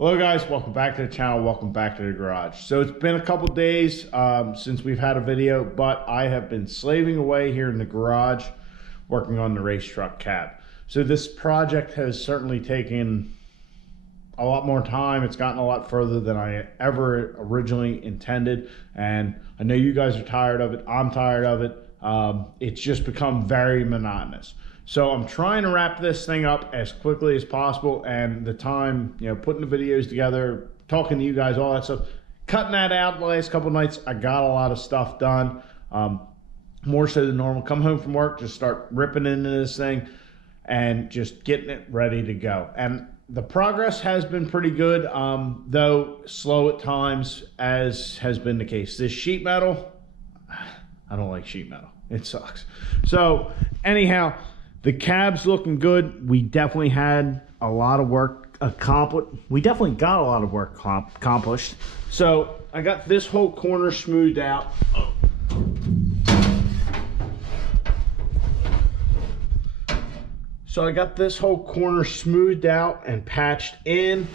Hello guys, welcome back to the channel, welcome back to the garage. So it's been a couple days since we've had a video, but I have been slaving away here in the garage working on the race truck cab. So this project has certainly taken a lot more time. It's gotten a lot further than I ever originally intended, and I know you guys are tired of it. I'm tired of it. It's just become very monotonous. So I'm trying to wrap this thing up as quickly as possible, and the time, putting the videos together, talking to you guys, all that stuff, cutting that out the last couple nights, I got a lot of stuff done, more so than normal. Come home from work, just start ripping into this thing and just getting it ready to go. And the progress has been pretty good, though slow at times, as has been the case. This sheet metal, I don't like sheet metal. It sucks. So anyhow, the cab's looking good. We definitely had a lot of work accomplished. We definitely got a lot of work accomplished. So I got this whole corner smoothed out. So I got this whole corner smoothed out and patched in.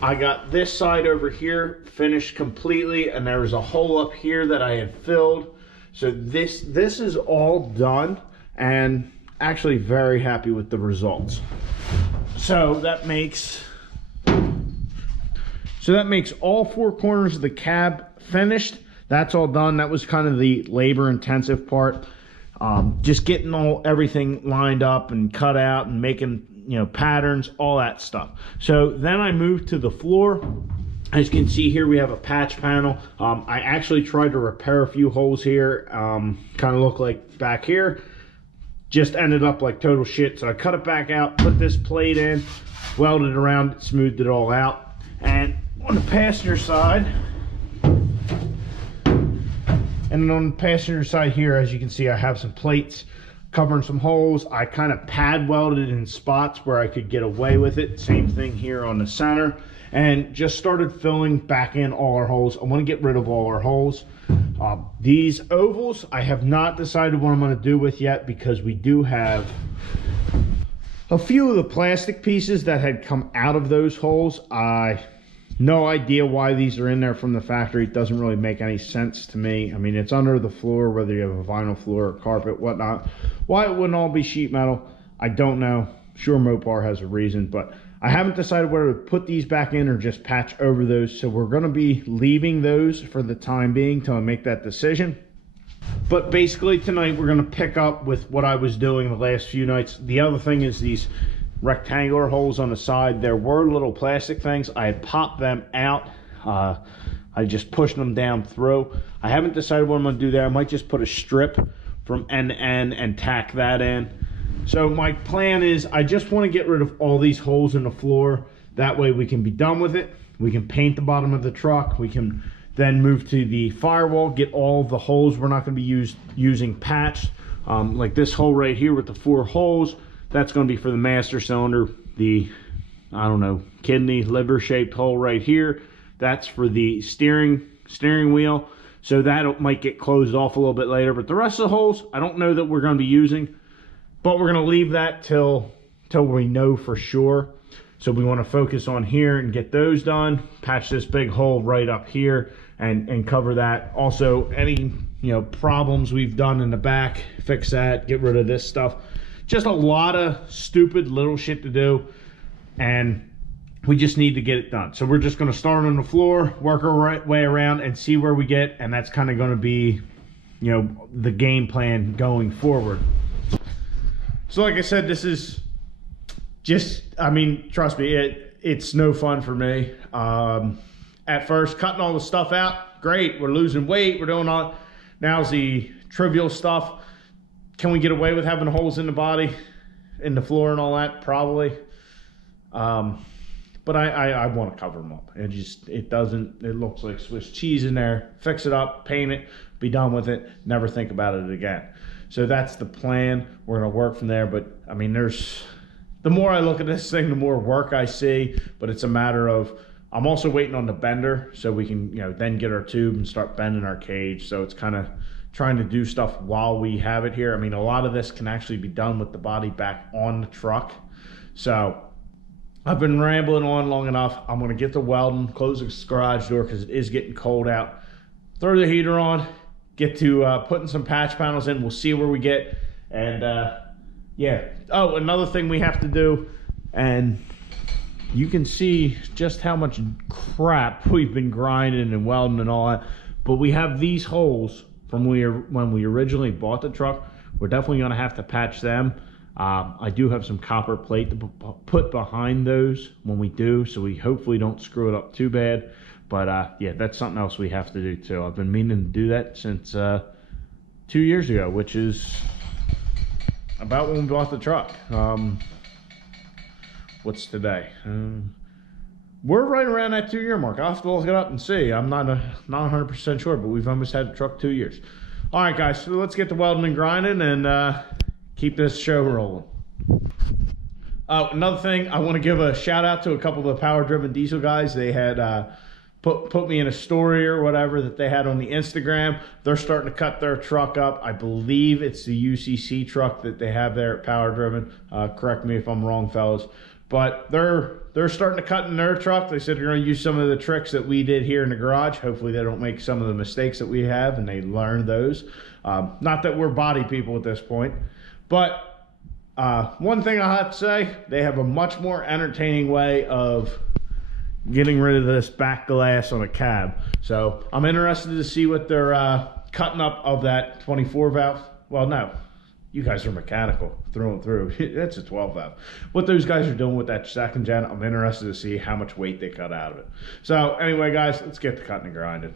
I got this side over here finished completely, and there was a hole up here that I had filled. So this is all done, and actually very happy with the results. So that makes all four corners of the cab finished. That's all done. That was kind of the labor intensive part, just getting everything lined up and cut out and making patterns, all that stuff. So then I moved to the floor. As you can see here, we have a patch panel. I actually tried to repair a few holes here, kind of look like back here. Just ended up like total shit, so I cut it back out, put this plate in, welded around it, smoothed it all out. And on the passenger side, here, as you can see, I have some plates covering some holes. I kind of pad welded in spots where I could get away with it. Same thing here on the center, and just started filling back in all our holes. I want to get rid of all our holes. These ovals, I have not decided what I'm going to do with yet, because we do have a few of the plastic pieces that had come out of those holes. No idea why these are in there from the factory. It doesn't really make any sense to me. I mean, it's under the floor, whether you have a vinyl floor or carpet, whatnot. Why it wouldn't all be sheet metal, I don't know. Sure, Mopar has a reason, but I haven't decided whether to put these back in or just patch over those. So we're going to be leaving those for the time being till I make that decision. But basically tonight we're going to pick up with what I was doing the last few nights. The other thing is these rectangular holes on the side. There were little plastic things. I had popped them out. I just pushed them down through. I haven't decided what I'm going to do there. I might just put a strip from end to end and tack that in. So my plan is, I just want to get rid of all these holes in the floor. That way we can be done with it. We can paint the bottom of the truck. We can then move to the firewall, get all the holes we're not going to be using patched. Like this hole right here with the 4 holes, that's going to be for the master cylinder. The, I don't know, kidney, liver shaped hole right here, that's for the steering wheel. So that might get closed off a little bit later. But the rest of the holes, I don't know that we're going to be using. But we're going to leave that till we know for sure. So we want to focus on here and get those done. Patch this big hole right up here and cover that. Also, any problems we've done in the back, fix that, get rid of this stuff. Just a lot of stupid little shit to do, and we just need to get it done. So we're just going to start on the floor, work our way around, and see where we get. And that's kind of going to be, the game plan going forward. So like I said, this is just, I mean, trust me, it's no fun for me. At first, cutting all the stuff out, great, we're losing weight, we're doing all, now's the trivial stuff. Can we get away with having holes in the body, in the floor and all that? Probably. But I want to cover them up. It looks like Swiss cheese in there. Fix it up, paint it, be done with it, never think about it again. So that's the plan. We're going to work from there. But I mean, the more I look at this thing, the more work I see. But it's a matter of, I'm also waiting on the bender so we can, then get our tube and start bending our cage. So it's kind of trying to do stuff while we have it here. I mean, a lot of this can actually be done with the body back on the truck. So I've been rambling on long enough. I'm gonna get to welding, close this garage door because it is getting cold out. Throw the heater on, get to putting some patch panels in. We'll see where we get. And yeah. Oh, another thing we have to do, and you can see just how much crap we've been grinding and welding and all that. But we have these holes from when we originally bought the truck. We're definitely gonna have to patch them. I do have some copper plate to put behind those when we do, so we hopefully don't screw it up too bad. But yeah, that's something else we have to do too. I've been meaning to do that since 2 years ago, which is about when we bought the truck. What's today? We're right around that 2 year mark. I'll have to look it up and see. I'm not 100% sure, but we've almost had the truck 2 years. All right, guys, so let's get to welding and grinding and keep this show rolling. Another thing, I want to give a shout out to a couple of the power driven diesel guys. They had put me in a story or whatever that they had on the Instagram. They're starting to cut their truck up. I believe it's the UCC truck that they have there at Power Driven. Correct me if I'm wrong, fellas. But they're starting to cut in their truck. They said they're going to use some of the tricks that we did here in the garage. Hopefully they don't make some of the mistakes that we have and they learn those. Not that we're body people at this point. But one thing I have to say, they have a much more entertaining way of getting rid of this back glass on a cab. So I'm interested to see what they're cutting up of that 24 valve. Well, no, you guys are mechanical through and through. That's a 12 valve. What those guys are doing with that second gen, I'm interested to see how much weight they cut out of it. So anyway, guys, let's get to cutting and grinding.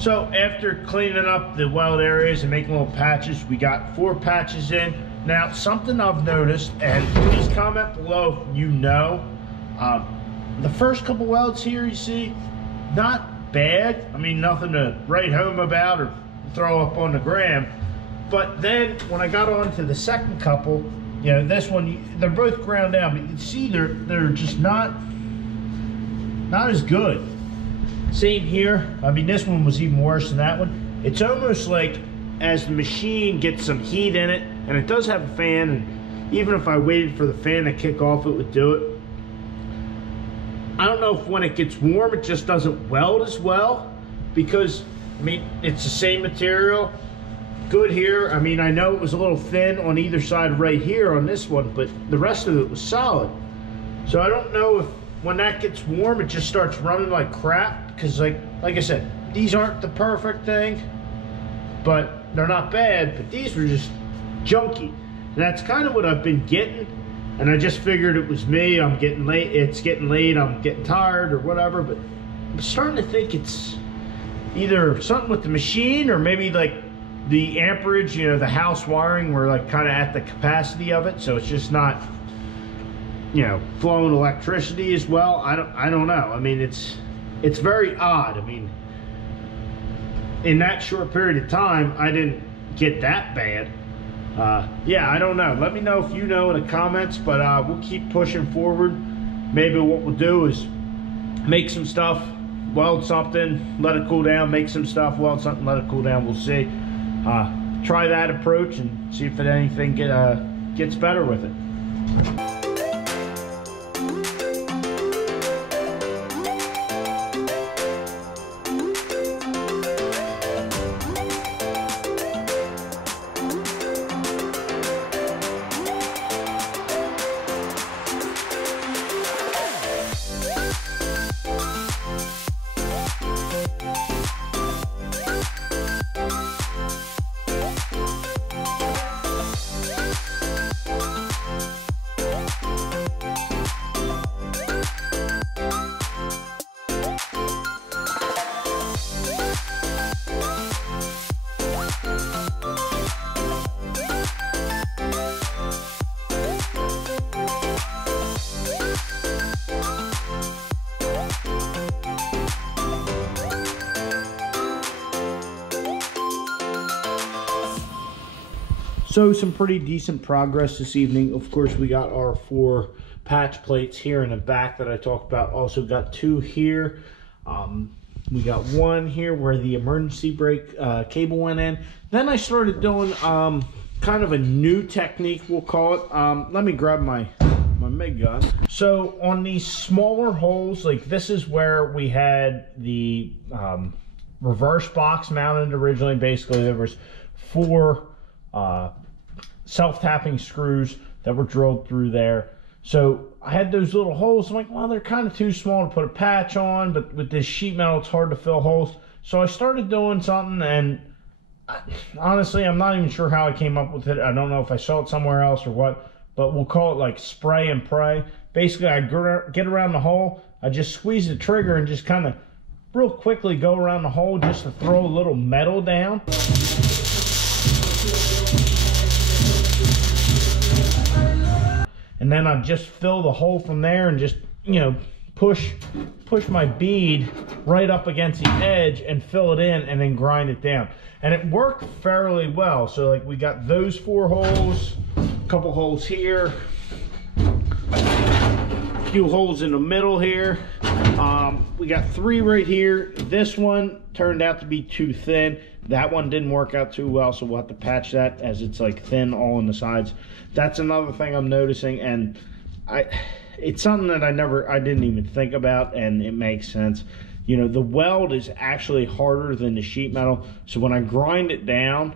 So after cleaning up the weld areas and making little patches, we got 4 patches in. Now, something I've noticed, and please comment below if you know, the first couple welds here you see, not bad. I mean, nothing to write home about or throw up on the gram. But then when I got on to the second couple, you know, this one, they're both ground down, but you can see they're just not as good. Same here. I mean, this one was even worse than that one. It's almost like as the machine gets some heat in it, and it does have a fan, and even if I waited for the fan to kick off, it would do it. I don't know if when it gets warm, it just doesn't weld as well, because, I mean, it's the same material. Good here. I mean, I know it was a little thin on either side right here on this one, but the rest of it was solid. So I don't know if when that gets warm, it just starts running like crap. Because like I said, these aren't the perfect thing, but they're not bad. But these were just junky. And that's kind of what I've been getting. And I just figured it was me. I'm getting late. It's getting late. I'm getting tired or whatever. But I'm starting to think it's either something with the machine or maybe like the amperage, you know, the house wiring. We're like kind of at the capacity of it. So it's just not, you know, flowing electricity as well. I don't know. I mean, it's very odd. I mean, in that short period of time, I didn't get that bad. Yeah, I don't know. Let me know if you know in the comments, but we'll keep pushing forward. Maybe what we'll do is make some stuff, weld something, let it cool down, make some stuff, weld something, let it cool down. We'll see. Try that approach and see if anything gets better with it. So some pretty decent progress this evening. Of course, we got our 4 patch plates here in the back that I talked about. Also got 2 here. We got 1 here where the emergency brake cable went in. Then I started doing kind of a new technique, we'll call it. Let me grab my MIG gun. So on these smaller holes, like this is where we had the reverse box mounted originally. Basically, there was 4 self-tapping screws that were drilled through there. So I had those little holes. I'm like, well, they're kind of too small to put a patch on, but with this sheet metal, it's hard to fill holes. So I started doing something, and honestly, I'm not even sure how I came up with it. I don't know if I saw it somewhere else or what, but we'll call it like spray and pray. Basically, I get around the hole, I just squeeze the trigger and just kind of real quickly go around the hole just to throw a little metal down. And then I just fill the hole from there and just, you know, push my bead right up against the edge and fill it in and then grind it down. And it worked fairly well. So like we got those 4 holes, a couple holes here, a few holes in the middle here. We got 3 right here. This one turned out to be too thin. That one didn't work out too well, so we'll have to patch that as it's like thin all on the sides. That's another thing I'm noticing, and it's something that I didn't even think about, and it makes sense. You know, the weld is actually harder than the sheet metal, so when I grind it down,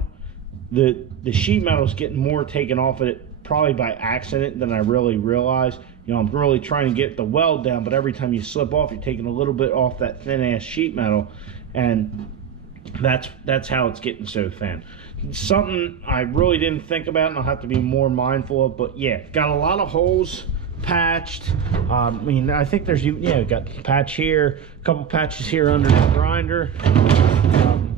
the sheet metal is getting more taken off of it probably by accident than I really realized. You know, I'm really trying to get the weld down, but every time you slip off, you're taking a little bit off that thin ass sheet metal, and that's how it's getting so thin. Something I really didn't think about, and I'll have to be more mindful of. But yeah, got a lot of holes patched. I mean, I think there's, yeah, got a patch here, a couple patches here under the grinder.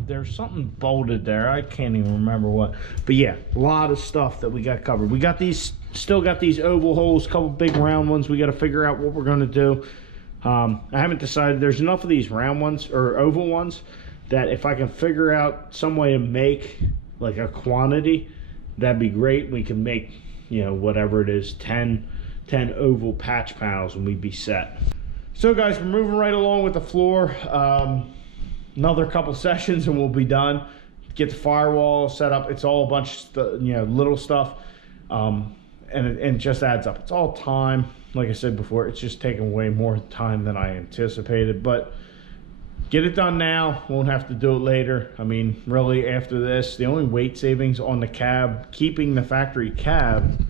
There's something bolted there, I can't even remember what, but yeah, a lot of stuff that we got covered. We got these, still got these oval holes, a couple big round ones. We got to figure out what we're going to do. I haven't decided. There's enough of these round ones or oval ones that if I can figure out some way to make like a quantity, that'd be great. We can make, you know, whatever it is, 10 oval patch panels, and we'd be set. So guys, we're moving right along with the floor. Another couple sessions and we'll be done. Get the firewall set up. It's all a bunch of, you know, little stuff, and it just adds up. It's all time. Like I said before, it's just taking way more time than I anticipated, but get it done now. Won't have to do it later. I mean, really, after this, the only weight savings on the cab, keeping the factory cab,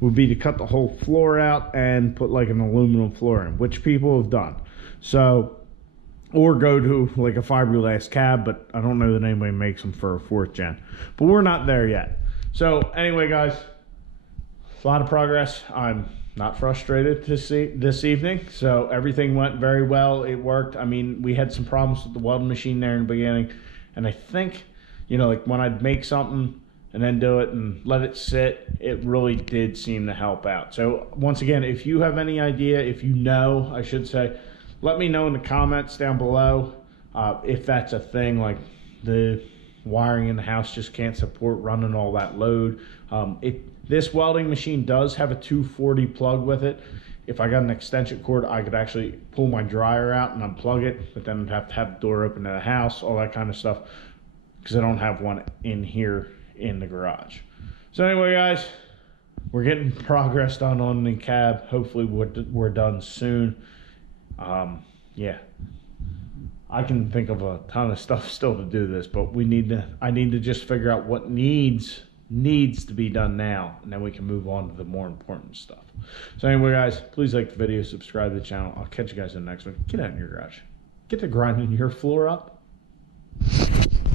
would be to cut the whole floor out and put like an aluminum floor in, which people have done. So, or go to like a fiberglass cab, but I don't know that anybody makes them for a 4th gen. But we're not there yet. So anyway, guys, a lot of progress. I'm not frustrated to see this evening. So everything went very well. It worked. I mean, we had some problems with the welding machine there in the beginning. And I think, you know, like when I'd make something and then do it and let it sit, it really did seem to help out. So once again, if you have any idea, if you know, I should say, let me know in the comments down below if that's a thing, like the wiring in the house just can't support running all that load. This welding machine does have a 240 plug with it. If I got an extension cord, I could actually pull my dryer out and unplug it, but then I'd have to have the door open to the house, all that kind of stuff, because I don't have one in here in the garage. So anyway, guys, we're getting progress done on the cab. Hopefully we're done soon. Yeah, I can think of a ton of stuff still to do this, but I need to just figure out what needs to be done now, and then we can move on to the more important stuff. So anyway, guys, please like the video, subscribe to the channel. I'll catch you guys in the next one. Get out in your garage, get to grinding your floor up.